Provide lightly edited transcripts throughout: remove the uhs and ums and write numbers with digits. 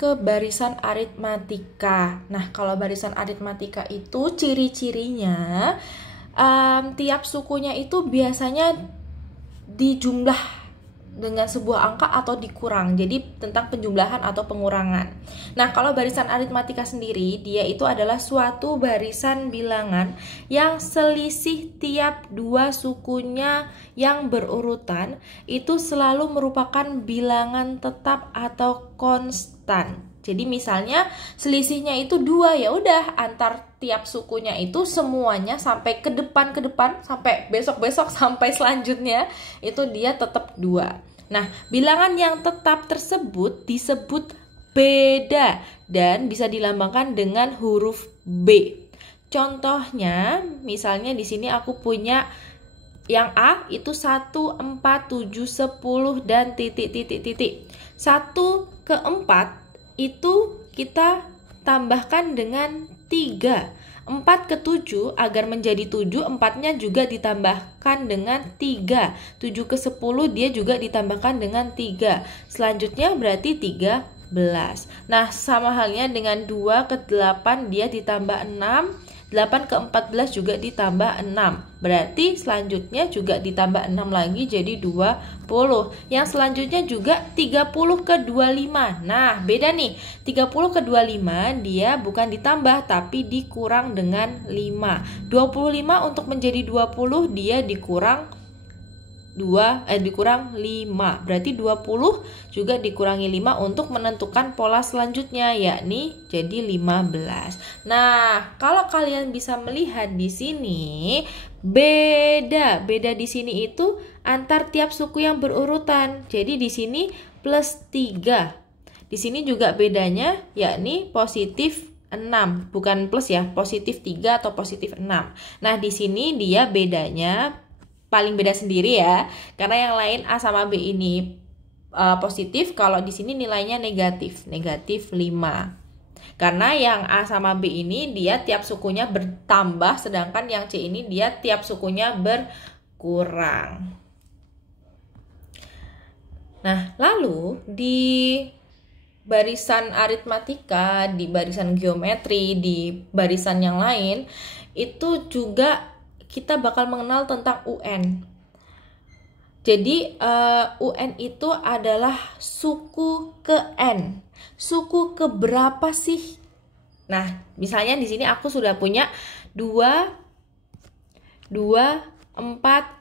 ke barisan aritmatika. Nah, kalau barisan aritmatika itu ciri-cirinya tiap sukunya itu biasanya dijumlah dengan sebuah angka atau dikurang. Jadi tentang penjumlahan atau pengurangan. Nah, kalau barisan aritmatika sendiri, dia itu adalah suatu barisan bilangan yang selisih tiap dua sukunya yang berurutan itu selalu merupakan bilangan tetap atau konstan. Jadi misalnya selisihnya itu 2, ya udah antar tiap sukunya itu semuanya sampai ke depan sampai besok sampai selanjutnya itu dia tetap 2. Nah, bilangan yang tetap tersebut disebut beda dan bisa dilambangkan dengan huruf B. Contohnya, misalnya di sini aku punya yang A itu 1, 4, 7, 10 dan titik. 1 ke 4 itu kita tambahkan dengan 3. 4 ke 7 agar menjadi 7, 4-nya juga ditambahkan dengan 3. 7 ke 10 dia juga ditambahkan dengan 3. Selanjutnya berarti 13. Nah, sama halnya dengan 2 ke 8 dia ditambah 6. 8 ke 14 juga ditambah 6. Berarti selanjutnya juga ditambah 6 lagi jadi 20. Yang selanjutnya juga 30 ke 25. Nah, beda nih. 30 ke 25 dia bukan ditambah tapi dikurang dengan 5. 25 untuk menjadi 20 dia dikurang 5. Berarti 20 juga dikurangi 5 untuk menentukan pola selanjutnya, yakni jadi 15. Nah, kalau kalian bisa melihat di sini, beda di sini itu antar tiap suku yang berurutan. Jadi di sini plus 3. Di sini juga bedanya yakni positif 6, bukan plus ya, positif 3 atau positif 6. Nah, di sini dia bedanya paling beda sendiri ya, karena yang lain A sama B ini positif, kalau di sini nilainya negatif 5. Karena yang A sama B ini dia tiap sukunya bertambah, sedangkan yang C ini dia tiap sukunya berkurang. Nah, lalu di barisan aritmatika, di barisan geometri, di barisan yang lain, itu juga kita bakal mengenal tentang UN. Jadi UN itu adalah suku ke N. Suku ke berapa sih? Nah, misalnya di sini aku sudah punya 2, 4,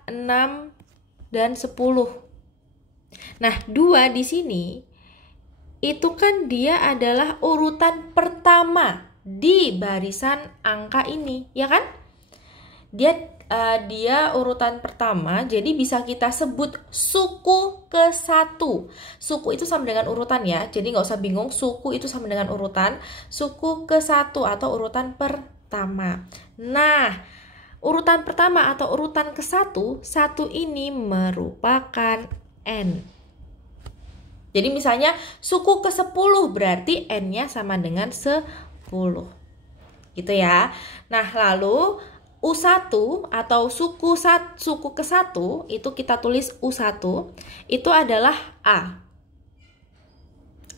6 dan 10. Nah, 2 di sini itu kan dia adalah urutan pertama di barisan angka ini, ya kan? Dia urutan pertama, jadi bisa kita sebut suku ke-1. Suku itu sama dengan urutan ya, jadi nggak usah bingung, suku itu sama dengan urutan. Suku ke-1 atau urutan pertama. Nah, urutan pertama atau urutan ke-1, 1 ini merupakan N. Jadi misalnya suku ke-10 berarti N-nya sama dengan 10. Gitu ya. Nah, lalu U1 atau suku ke-1 itu kita tulis U1, itu adalah A.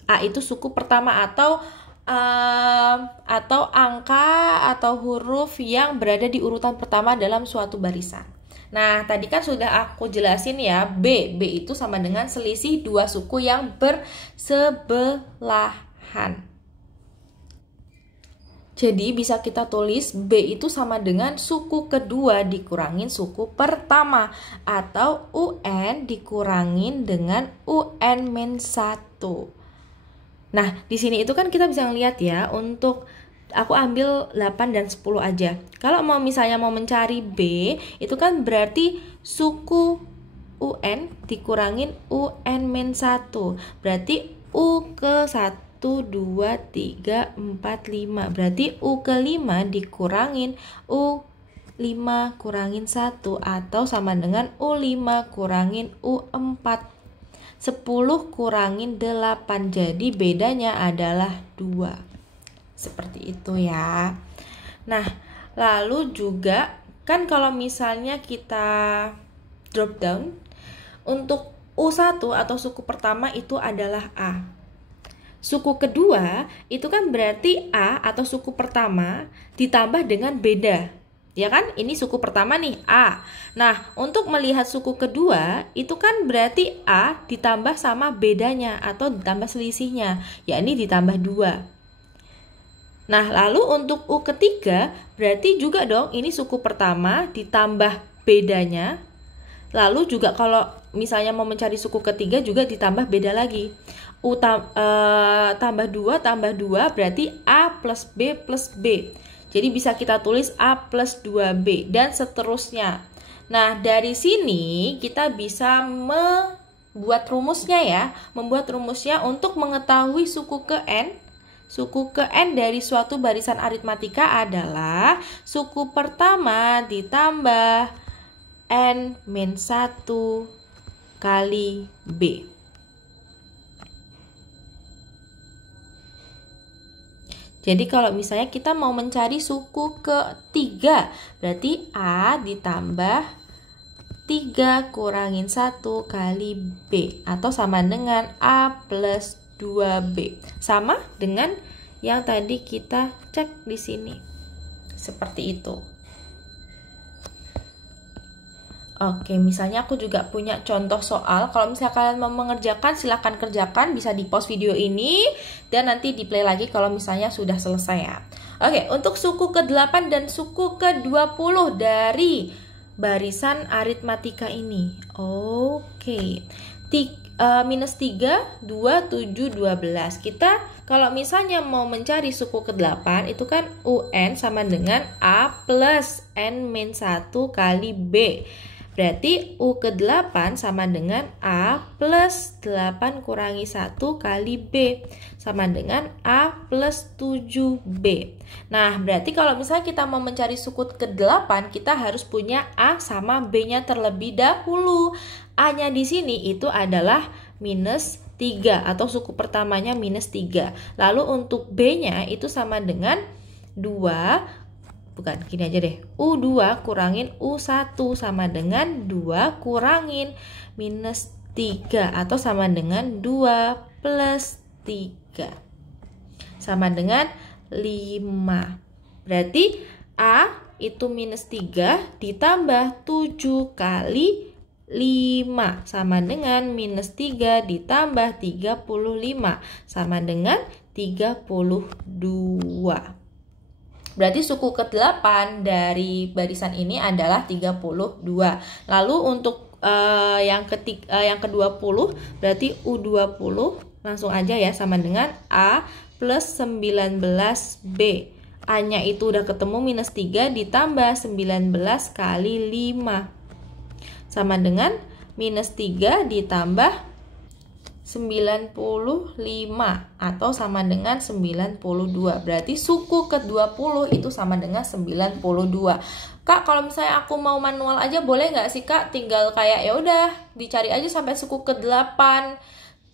A itu suku pertama atau angka atau huruf yang berada di urutan pertama dalam suatu barisan. Nah, tadi kan sudah aku jelasin ya, B itu sama dengan selisih dua suku yang bersebelahan. Jadi bisa kita tulis B itu sama dengan suku kedua dikurangin suku pertama, atau UN dikurangin dengan UN-1. Nah, di sini itu kan kita bisa ngeliat ya, untuk aku ambil 8 dan 10 aja. Kalau misalnya mau mencari B, itu kan berarti suku UN dikurangin UN-1. Berarti U ke-1 1, 2, 3, 4, 5. Berarti U ke-5 dikurangin U5 kurangin 1 atau sama dengan U5 kurangin U4. 10 kurangin 8. Jadi bedanya adalah 2. Seperti itu ya. Nah, lalu juga kan kalau misalnya kita drop down, untuk U1 atau suku pertama itu adalah A. suku kedua itu kan berarti A atau suku pertama ditambah dengan beda. Ya kan? Ini suku pertama nih, A. Nah, untuk melihat suku kedua, itu kan berarti A ditambah sama bedanya atau ditambah selisihnya, yakni ditambah 2. Nah, lalu untuk U ketiga, berarti juga dong ini suku pertama ditambah bedanya. Lalu juga kalau misalnya mau mencari suku ketiga juga ditambah beda lagi. Tambah 2 berarti A plus B plus B. Jadi bisa kita tulis A plus 2B dan seterusnya. Nah, dari sini kita bisa membuat rumusnya ya. Membuat rumusnya untuk mengetahui suku ke N. Suku ke N dari suatu barisan aritmatika adalah suku pertama ditambah N-1 kali B. Jadi kalau misalnya kita mau mencari suku ketiga, berarti A ditambah 3 kurangin 1 kali B, atau sama dengan A plus 2B. Sama dengan yang tadi kita cek di sini. Seperti itu. Oke, misalnya aku juga punya contoh soal. Kalau misalnya kalian mau mengerjakan, silahkan kerjakan. Bisa di pause video ini dan nanti di play lagi kalau misalnya sudah selesai ya. Oke, untuk suku ke-8 dan suku ke-20 dari barisan aritmatika ini. Oke, minus 3, 2, 7, 12. Kita kalau misalnya mau mencari suku ke-8, itu kan UN sama dengan A plus N-1 kali B. Berarti U ke-8 sama dengan A plus 8 kurangi 1 kali B. Sama dengan A plus 7B. Nah, berarti kalau misalnya kita mau mencari suku ke-8, kita harus punya A sama B-nya terlebih dahulu. A-nya di sini itu adalah minus 3 atau suku pertamanya minus 3. Lalu untuk B-nya itu sama dengan 2. Bukan, gini aja deh. U2 kurangin U1 sama dengan 2 kurangin minus 3 atau sama dengan 2 plus 3. Sama dengan 5. Berarti A itu minus 3 ditambah 7 kali 5 sama dengan minus 3 ditambah 35 sama dengan 32. Berarti suku ke-8 dari barisan ini adalah 32. Lalu untuk yang ke-20 berarti U20 langsung aja ya sama dengan A plus 19B. A-nya itu udah ketemu minus 3 ditambah 19 kali 5. Sama dengan minus 3 ditambah 95 atau sama dengan 92. Berarti suku ke-20 itu sama dengan 92. Kak, kalau misalnya aku mau manual aja boleh nggak sih Kak? Tinggal kayak ya udah dicari aja sampai suku ke-8.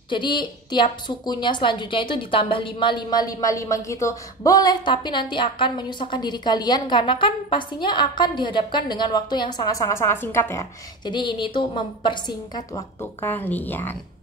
Jadi tiap sukunya selanjutnya itu ditambah 5, 5, 5, 5 gitu. Boleh, tapi nanti akan menyusahkan diri kalian karena kan pastinya akan dihadapkan dengan waktu yang sangat-sangat singkat ya. Jadi ini tuh mempersingkat waktu kalian.